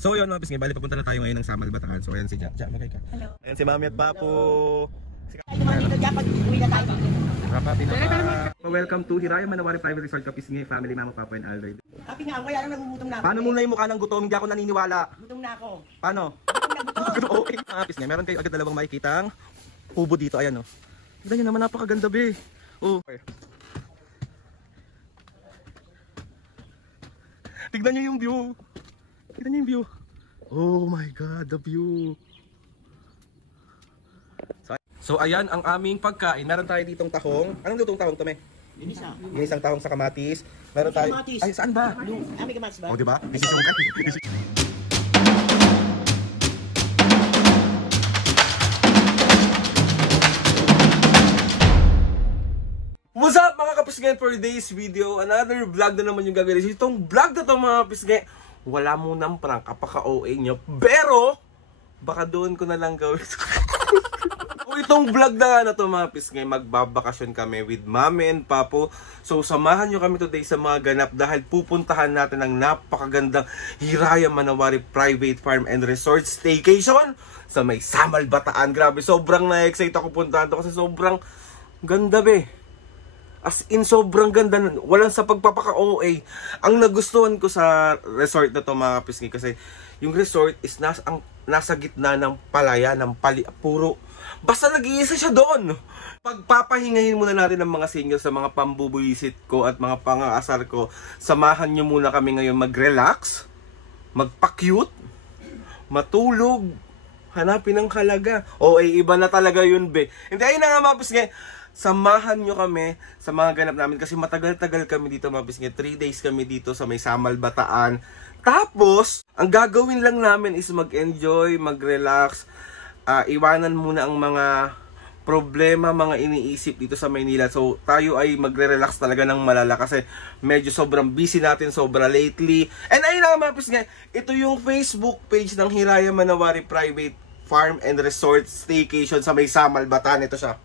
So yun mga pisngay, bali papunta na tayo ngayon ng Samal, Bataan. So ayan si Ja, magay ka. Hello. Ayan si Mami at Papo. Welcome to Hiraya Manawari Private Resort, Kapisngay, family, Mama, Papa, and Alred. Happy nga, kaya lang nagugutom na ako. Paano muna yung mukha ng gutom? Hindi ako naniniwala. Gutom na ako. Paano? Gutom na gutom. Okay mga pisngay, meron kayo agad dalawang makikitang kubo dito. Ayan o. Tignan nyo naman, napakaganda be. Oh. Tignan nyo yung view. Tignan nyo yung view. Oh my god, the view. So ayan ang aming pagkain. Meron tayo ditong tahong. Anong lutong tahong to, me? Ginisang tahong sa kamatis. Meron tayo. Kamatis. Ay, saan ba? May kamatis ba? Oh, di ba? Desisyon ka. What's up mga kapisngay, for today's video? Another vlog na naman yung gagawin. Itong vlog na to mga kapisngay, wala munang prank, apaka-OA nyo. Pero, baka doon ko na lang gawin. Itong vlog na to mga pisngay, magbabakasyon kami with Mami and Papo. So samahan nyo kami today sa mga ganap dahil pupuntahan natin ang napakagandang Hiraya Manawari Private Farm and Resort Staycation sa may Samal, Bataan. Grabe, sobrang na-excite ako puntahan to kasi sobrang ganda be. As in, sobrang ganda. Walang sa pagpapaka-OA. Ang nagustuhan ko sa resort na to mga pisngay kasi yung resort is nasa gitna ng palaya, ng puro. Basta nag-iisa siya doon. Pagpapahingahin muna natin ng mga senior sa mga pambubuisit ko at mga pang-aasar ko. Samahan nyo muna kami ngayon mag-relax, magpa-cute, matulog, hanapin ng halaga. O ay iba na talaga yun be. Hindi, ayun na nga mga pisngay. Samahan nyo kami sa mga ganap namin kasi matagal-tagal kami dito mga pisngay. 3 days kami dito sa may Samal, Bataan. Tapos, ang gagawin lang namin is mag-enjoy, mag-relax, iwanan muna ang mga problema, mga iniisip dito sa Maynila. So, tayo ay magre-relax talaga ng malala kasi medyo sobrang busy natin, sobra lately. And ayun na mga pisngay, ito yung Facebook page ng Hiraya Manawari Private Farm and Resort Staycation sa may Samal, Bataan. Ito siya.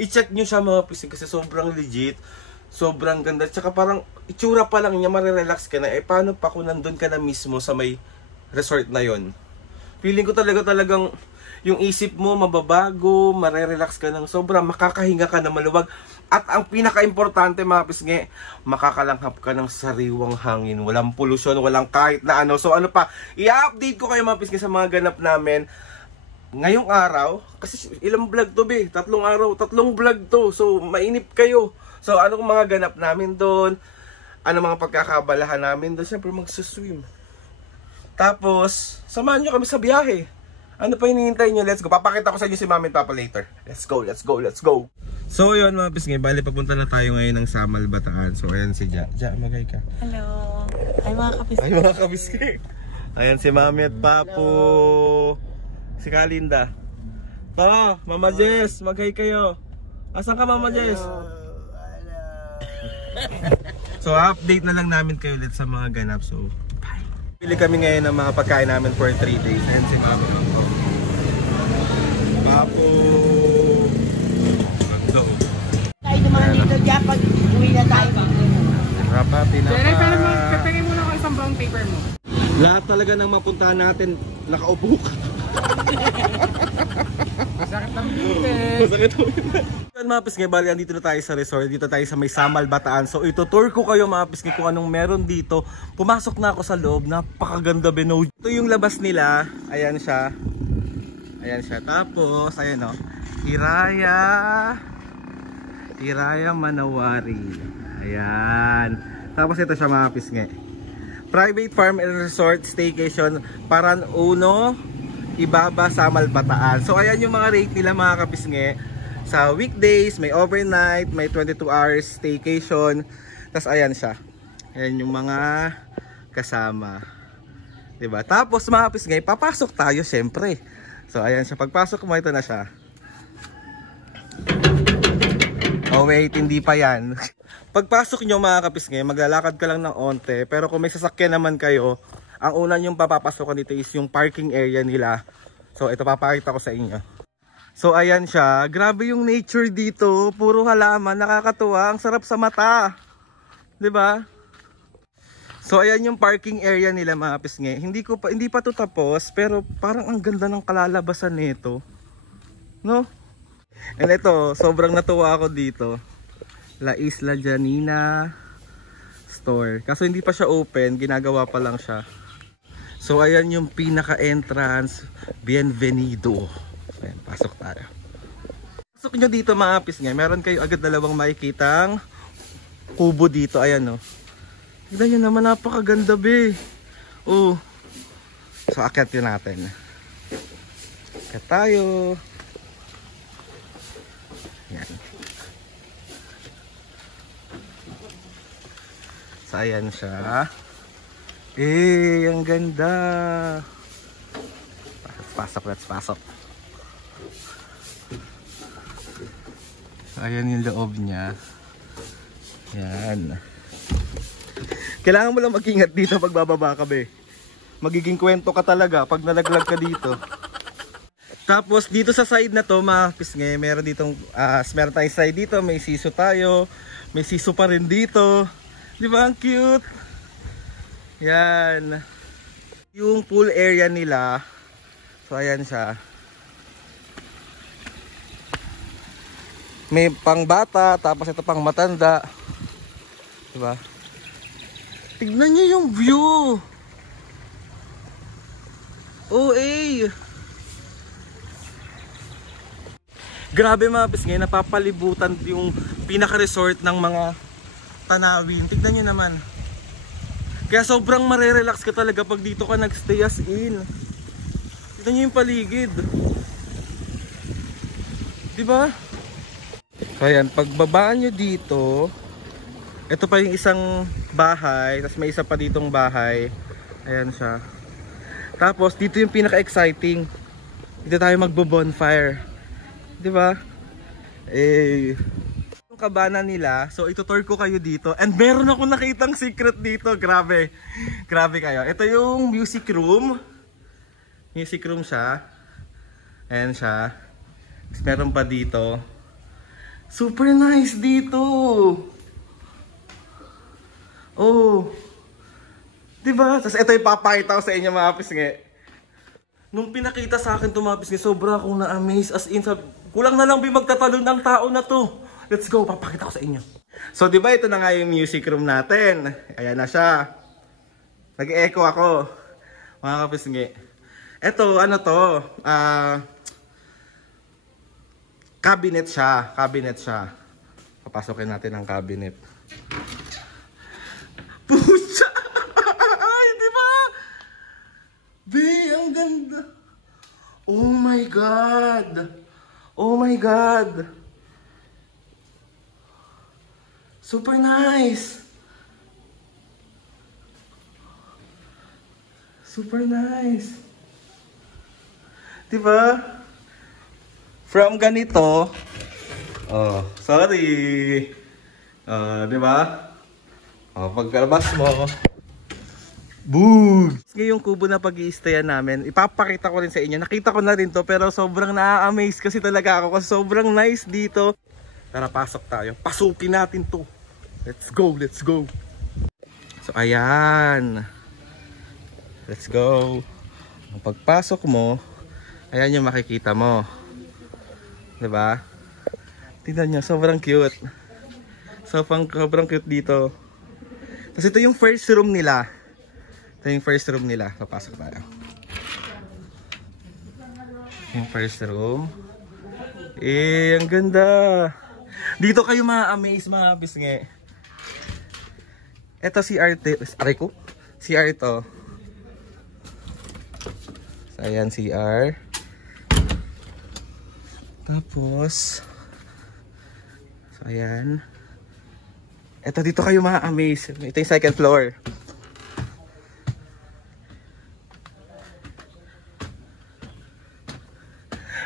I-check nyo siya mga pisngay kasi sobrang legit. Sobrang ganda. Tsaka parang itsura pa lang niya, marirelax ka na. Eh, paano pa kung nandun ka na mismo sa may resort na yon? Feeling ko talagang yung isip mo mababago, marirelax ka ng sobra, makakahinga ka na maluwag. At ang pinaka-importante mga pisngay, makakalanghap ka ng sariwang hangin. Walang polusyon, walang kahit na ano. So ano pa, i-update ko kayo mga pisngay sa mga ganap namin. Ngayong araw, kasi ilang vlog to be? 3 araw, 3 vlog to. So mainip kayo. So anong mga ganap namin doon? Ano mga pagkakabalahan namin doon? Siyempre magsuswim. Tapos, samahan nyo kami sa biyahe. Ano pa hinihintay nyo? Let's go. Papakita ko sa inyo si Mami and Papa later. Let's go, let's go, let's go. So yun mga pisngay, bali papunta na tayo ngayon ng Samal, Bataan. So ayan si Ja. Ja, magay ka. Hello. Ay mga kapisngay. Ay mga kapisngay. Ayan si Mami at Papo. Si Kalinda. To, Mama Jess, magay kayo. Asan ka Mama Jess? So update na lang namin kayo ulit sa mga ganap. So bye. Pili kami ngayon ng mga pagkain namin for 3 days. And si Mami Papo. Papo. Magdo. Tayo dumaan dito dyan pag uwi na tayo. Rapa, pinapa. Direk, pero magpapingin muna ko isang buong paper mo. Lahat talaga ng mapuntahan natin nakaupo ka. Masakit ang bitin. Masakit ang bitin. Mga pisngay, bali andito na tayo sa resort. Dito tayo sa may Samal, Bataan. So ito-tour ko kayo mga pisngay kung anong meron dito. Pumasok na ako sa loob. Napakaganda beno. Ito yung labas nila. Ayan siya. Ayan siya. Tapos, ayan o. Hiraya Manawari. Ayan. Tapos ito siya mga pisngay. Private Farm and Resort Staycation Paran Uno, Ibaba, Samal, Bataan. So ayan yung mga rate nila mga kapisngay. Sa weekdays, may overnight, may 22 hours staycation. Tapos ayan siya. Ayan yung mga kasama. Diba? Tapos mga kapisngay, papasok tayo syempre. So ayan siya. Pagpasok mo, ito na siya. Oh wait, hindi pa yan. Pagpasok nyo mga kapisngay, maglalakad ka lang ng onte. Pero kung may sasakyan naman kayo, ang una nyong papapasokan dito is yung parking area nila. So ito papakita ko sa inyo. So ayan siya, grabe yung nature dito, puro halaman, nakakatuwa, ang sarap sa mata. 'Di ba? So ayan yung parking area nila mga pisngi. Hindi pa to tapos, pero parang ang ganda ng kalalabasan nito. No? And ito, sobrang natuwa ako dito. La Isla Janina store. Kaso hindi pa siya open, ginagawa pa lang siya. So ayan yung pinaka-entrance. Bienvenido. So, ayan, pasok tayo. Pasok nyo dito mga pisngi. Meron kayo agad dalawang makikitang kubo dito. Ayan o. Tignan nyo naman, napakaganda be. Oh. So akyat yun natin. Akyat tayo. Yan. So ayan siya. Ang ganda. Let's pasok. So ayan yung loob niya. Yan. Kailangan mo lang mag-ingat dito pag bababa ka be. Magiging kwento ka talaga pag nalaglag ka dito. Tapos dito sa side na to mga pisngi, meron tayong side dito, may siso tayo. May siso pa rin dito. Di ba ang cute? Yan. Yung pool area nila. So ayan siya. May pang bata, tapos ito pang matanda. Di ba? Tignan niyo yung view. Grabe mga pisngi, napapalibutan yung pinaka-resort ng mga tanawin. Tignan niyo naman. Kaya sobrang marerelax ka talaga pag dito ka nagstay as in. Tignan niyo yung paligid. Diba? So ayan, pagbabaan nyo dito, ito pa yung isang bahay, tapos may isa pa ditong bahay. Ayan siya. Tapos dito yung pinaka-exciting. Dito tayo magbo-bonfire. 'Di ba? Yung kabana nila. So itutour ko kayo dito. And meron ako nakitang secret dito. Grabe. Grabe kayo. Ito yung music room. Music room siya. Ayan siya. Tapos meron pa dito. Super nice dito. Oh. Diba? Tapos ito yung papakita ko sa inyo mga pisngi. Nung pinakita sa akin ito mga pisngi, sobra akong na-amaze. As in, kulang na lang magtatalon ng tao na to. Let's go, papakita ko sa inyo. So diba ito na nga yung music room natin. Ayan na siya. Nag-echo ako. Mga kapisngi. Ito, ano to? Cabinet siya. Cabinet siya. Papasokin natin ang cabinet. Pucha! Ay, di ba? Be, ang ganda. Oh my God. Oh my God. Super nice. Super nice. Di ba? From ganito. Oh, sorry. Di ba? Pagkalabas mo, boom! Ngayong kubo na pag-i-stayan namin, ipapakita ko rin sa inyo. Nakita ko na rin to, pero sobrang na-amaze kasi talaga ako kasi sobrang nice dito. Tara, pasok tayo. Pasukin natin to. Let's go, let's go. So, ayan. Let's go. Ang pagpasok mo, ayan yung makikita mo. Diba? Tingnan nyo, sobrang cute. Sobrang cute dito. Tapos ito yung first room nila. Ito yung first room nila. Papasok tayo. Yung first room. Ang ganda. Dito kayo ma-amaze mga pisngi. Ito CR. Aray ko? CR ito. So ayan CR. Tapos so ayan. Ito dito kayo ma-amaze. Ito yung second floor.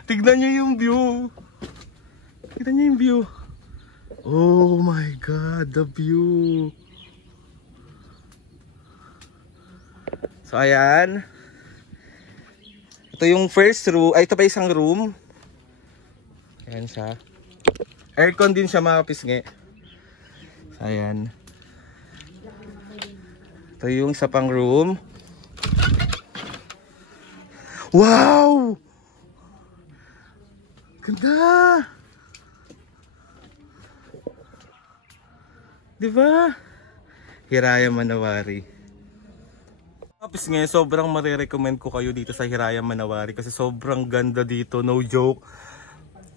Tignan nyo yung view. Tignan nyo yung view. Oh my God, the view. So ayan. Ito yung first room. Ay, ito pa isang room. Ayan siya. Aircon din siya mga pisngi. Ayan. Ito Ito yung isa pang room. Wow! Ganda! Diba? Hiraya Manawari. Tapos ngayon, sobrang marirecommend ko kayo dito sa Hiraya Manawari kasi sobrang ganda dito, no joke.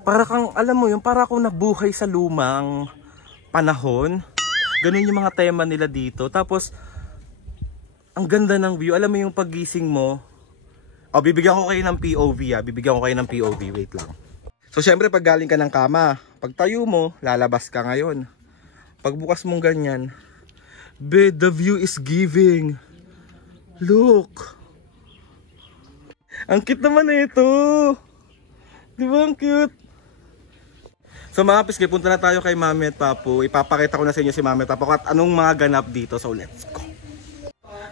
Para kang, alam mo yun, para akong nabuhay sa lumang panahon. Ganun yung mga tema nila dito. Tapos, ang ganda ng view. Alam mo yung paggising mo. O, bibigyan ko kayo ng POV Bibigyan ko kayo ng POV. Wait lang. So, syempre, pag galing ka ng kama, pag tayo mo, lalabas ka ngayon. Pagbukas mong ganyan, the view is giving. Look. Ang cute naman na ito. Di ba ang cute? So mga piske, punta na tayo kay Mami at Papu. Ipapakita ko na sa inyo si Mami at Papu at anong mga ganap dito. So let's go.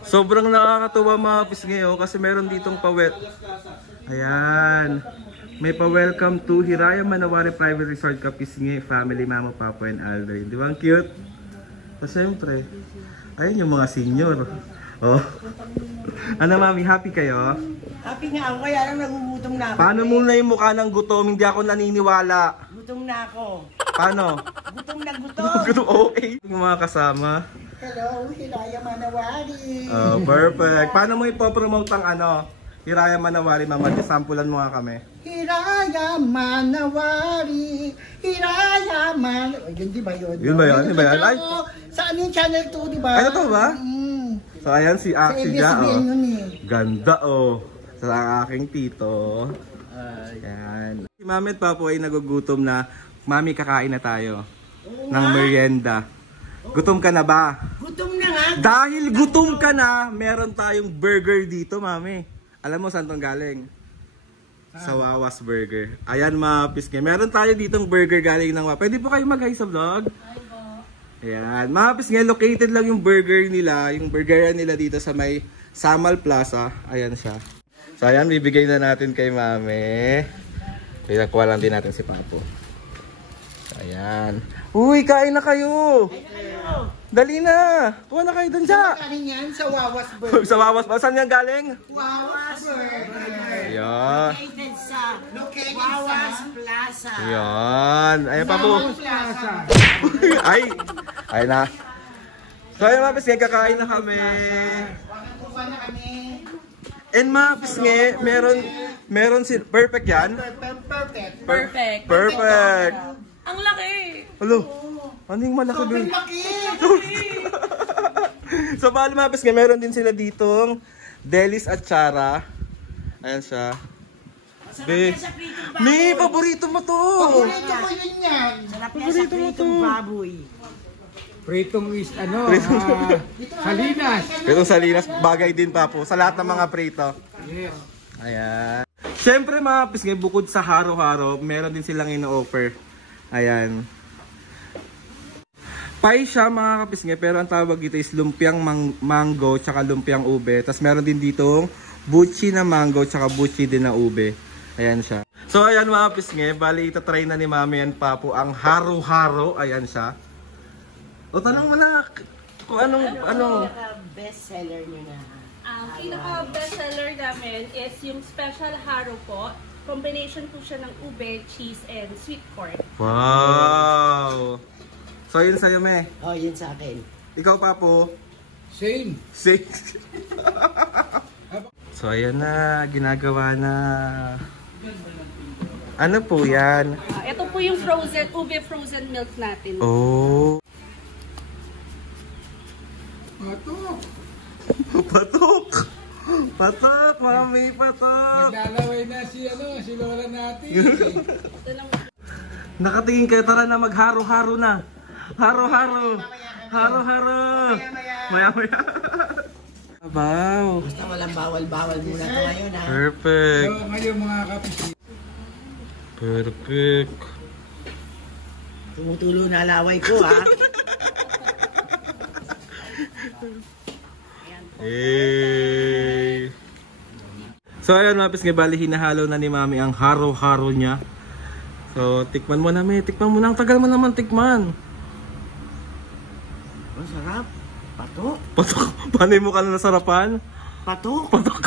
Sobrang nakakatuwa mga piske kasi meron ditong ayan. May pa-welcome to Hiraya Manawari Private Resort Kapisngi Family, Mama, Papu and Aldrin. Di ba ang cute? So syempre, ayun yung mga senior. Oh. Ano Mami, happy kayo? Happy nga ako, kaya lang nagugutom na ako. Paano muna yung mukha ng gutom? Hindi ako naniniwala. Gutom na ako. Paano? Gutom na gutom. Gutom, okay. Yung mga kasama. Hello, Hiraya Manawari. Oh, perfect. Paano mo ipopromote ang Hiraya Manawari, Mama? Sampulan mo nga kami. Hiraya Manawari. Hiraya Manawari. Yun, di ba yun? Yun ba yun? Di ba yun? Ay. Saan yung channel 2, di ba? Ano to ba? So ayan si Axie Ja, oh. Ganda oh. Sa aking tito. Ayan. Si Mami at Papu ay nagugutom na. Mami, kakain na tayo. Ng merienda. Gutom ka na ba? Gutom na nga. Dahil gutom ka na, meron tayong burger dito, Mami. Alam mo saan tong galing? Sa Wawas Burger. Ayan mga piske. Meron tayo ditong burger galing ng Wawas. Pwede po kayo mag-hi sa vlog? Ayan. Mga piske, located lang yung burger nila. Yung burgeran nila dito sa may Samal Plaza. Ayan siya. So ayan, bibigay na natin kay Mami. Pinakuha lang din natin si Papu. Ayan. Uy, kain na kayo! Dali na! Kuha na kayo dun siya! Kanin yan sa Wawas Burger. Sa Wawas ba? Saan yan galing? Wawas Burger. Ayan. Located sa Wawas Plaza. Ayan. Ayan pa po. Wawas Plaza. Ay! Ay na. So ayan mga pisnge, kakain na kami. Kuha na kami. And mga pisnge, meron si... Perfect yan? Perfect. Perfect. Ang laki. Hello. Ano yung malaki doon? Laki. So bali mga pisnge, meron din sila ditong Delis at Chara. Ayan siya. May paborito mo to. Paborito ko yun yan. Sarap yan sa pritong baboy. Pritong is Salinas. Pritong Salinas, bagay din pa po sa lahat ng mga prito. Yes. Ayan. Siyempre mga pisnge, bukod sa haro-haro, meron din silang ino-offer. Ayan. Pie siya mga kapisnge, pero ang tawag dito is lumpiang mango tsaka lumpiang ube. Tapos meron din ditong buchi na mango tsaka buchi din na ube. Ayan siya. So ayan mga kapisnge, bali itatry na ni Mami and Papu ang haro-haro. Ayan siya. O tanong mo na kung anong Best seller nyo na. Ang pinaka-bestseller namin is yung special haro po. Combination po siya ng ube, cheese, and sweet corn. Wow! So yun sa'yo, me. Oh, yun sa akin. Ikaw, Papu. Same. 6. So ayan na, ginagawa na. Ano po yan? Ito po yung ube frozen milk natin. Oh. Patok. Patok! Patok! Mami, patok! Naglalaway na si lola natin. Ito lang. Nakatingin kayo, tara na magharo-haro na. Haro-haro! Haro-haro! Maya-maya. Wow! Basta walang bawal-bawal muna ito ngayon, ha? Perfect! So ngayon mga kapisi. Perfect! Tumutulo na laway ko, ha? Hey. So ayun mga pisnge, bali hinahalo na ni Mami ang haro-haro niya. So tikman mo namin, tikman mo na, ang tagal mo naman tikman. Ang sarap. Patok. Patok. Paano mo ka na nasarapan? Patok. Patok.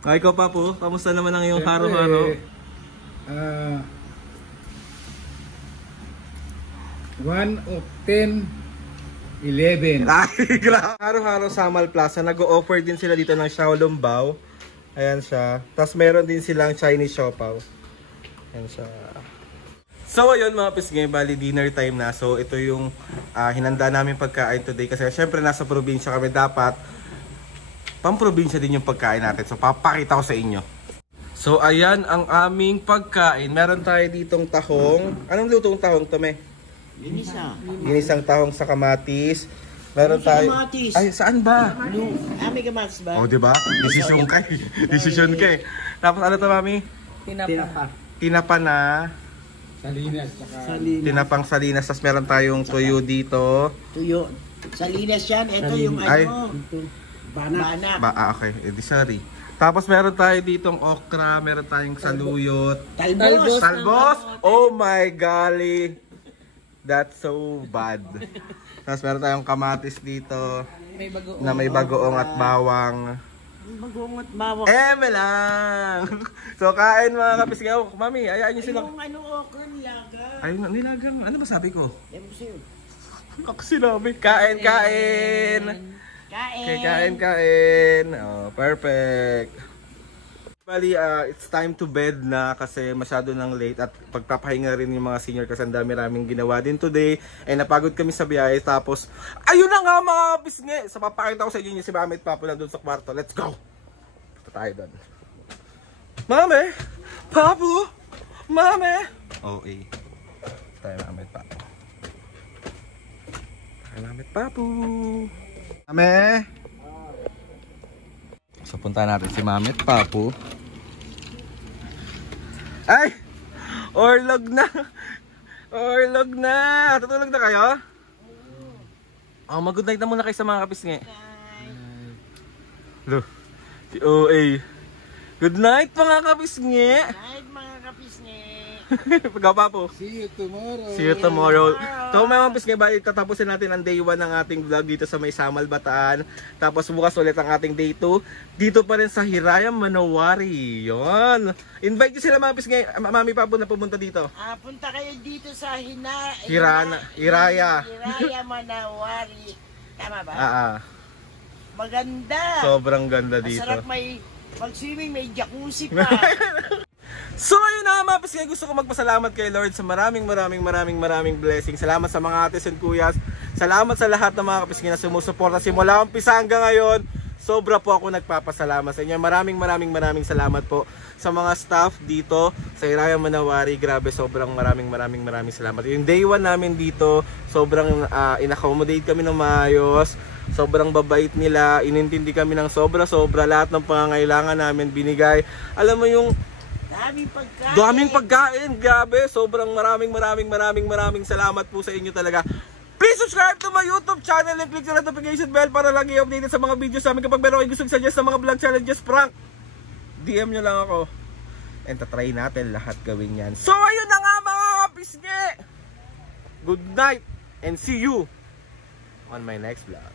Ay, ikaw pa po. Kamusta naman ang iyong haro-haro? 1 of 10, 11. Ay, grabe. Haro-haro Samal Plaza. Nag-o-offer din sila dito ng Xiaolong Bao. Ayan siya. Tapos meron din silang Chinese siopaw. Ayan siya. So ayun mga pisngay, bali dinner time na. So ito yung hinanda namin pagkain today. Kasi syempre nasa probinsya kami, dapat pang-probinsya din yung pagkain natin. So papakita ko sa inyo. So ayan ang aming pagkain. Meron tayo ditong tahong. Anong lutong tahong to, me? Ginisa. Ginisang tahong sa kamatis. Meron tayo. Kamatis? Ay, saan ba? May kamatis ba? Oh, di ba? Desisyon ka. Desisyon ka. Tapos ano to, mami? Tinapa na. Salinas. Saka Tinapang salinas. Tapos meron tayong tuyo dito. Tuyo. Salinas yan. Ito yung Ay. Banak. Okay. Edi sorry. Tapos meron tayo ditong okra. Meron tayong saluyot. Talbos. Talbos! Oh my golly! That's so bad. Tapos meron tayong kamatis dito. Na may bagoong at bawang. Magungot bawang. Lang! So kain mga kapisgaw. Mami, ayaan nyo sila. Yung okra nilaga. Ay, nilagang. Ano ba sabi ko? Emsil. Ako sinabi. Kain! Kain. Okay, kain! Oh, perfect. Bali, it's time to bed na kasi masyado nang late at pagpapahinga rin yung mga senior kasi ang dami-raming ginawa din today. Eh, napagod kami sa biyahe. Tapos, ayun na nga mga pisngi. Sa papakita ko sa inyo si Mami at Papo na doon sa kwarto. Let's go! Punta tayo doon. Mami! Papo! Mami! OA. Tayo Mami at Papo. Tayo Mami at Papo. Mami! So, punta natin si Mami at Papo. Ay! Orlog na! Orlog na! Tutulog na kayo? Oh, mag-good night na muna kayo sa mga kapisngi. Hello. Si OA. Good night mga kapisngi! Night mga kapisngi. Pagkapapo. see you tomorrow. See you tomorrow. So may mga pisngi, bali tatapusin natin ang day 1 ng ating vlog dito sa May Samal, Bataan. Tapos bukas ulit ang ating day 2 dito pa rin sa Hiraya, Manawari. Yun. Invite nyo sila mga pisngi, Mami Papo na pumunta dito. Punta kayo dito sa Hiraya. Hiraya, Manawari. Tama ba? Maganda. Sobrang ganda dito. Masarap, may mag-swimming, may jacuzzi pa. So ayun na mga pisngi, gusto ko magpasalamat kay Lord sa maraming blessing. Salamat sa mga ates and kuyas. Salamat sa lahat ng mga kapisngi na sumusuporta simula umpisa hanggang ngayon. Sobra po ako nagpapasalamat sa inyo. Maraming salamat po sa mga staff dito sa Hiraya, Manawari. Grabe, sobrang maraming salamat. Yung day 1 namin dito, sobrang in-accommodate kami ng maayos. Sobrang babait nila. Inintindi kami ng sobra. Lahat ng pangangailangan namin binigay. Alam mo yung daming pagkain. Grabe, sobrang maraming salamat po sa inyo talaga. Please subscribe to my YouTube channel and click the notification bell para lagi updated sa mga videos namin. Kapag meron kayo gusto suggest sa mga vlog challenges, prank, DM nyo lang ako. And tatry natin lahat gawin yan. So ayun na nga mga kapisngi. Good night and see you on my next vlog.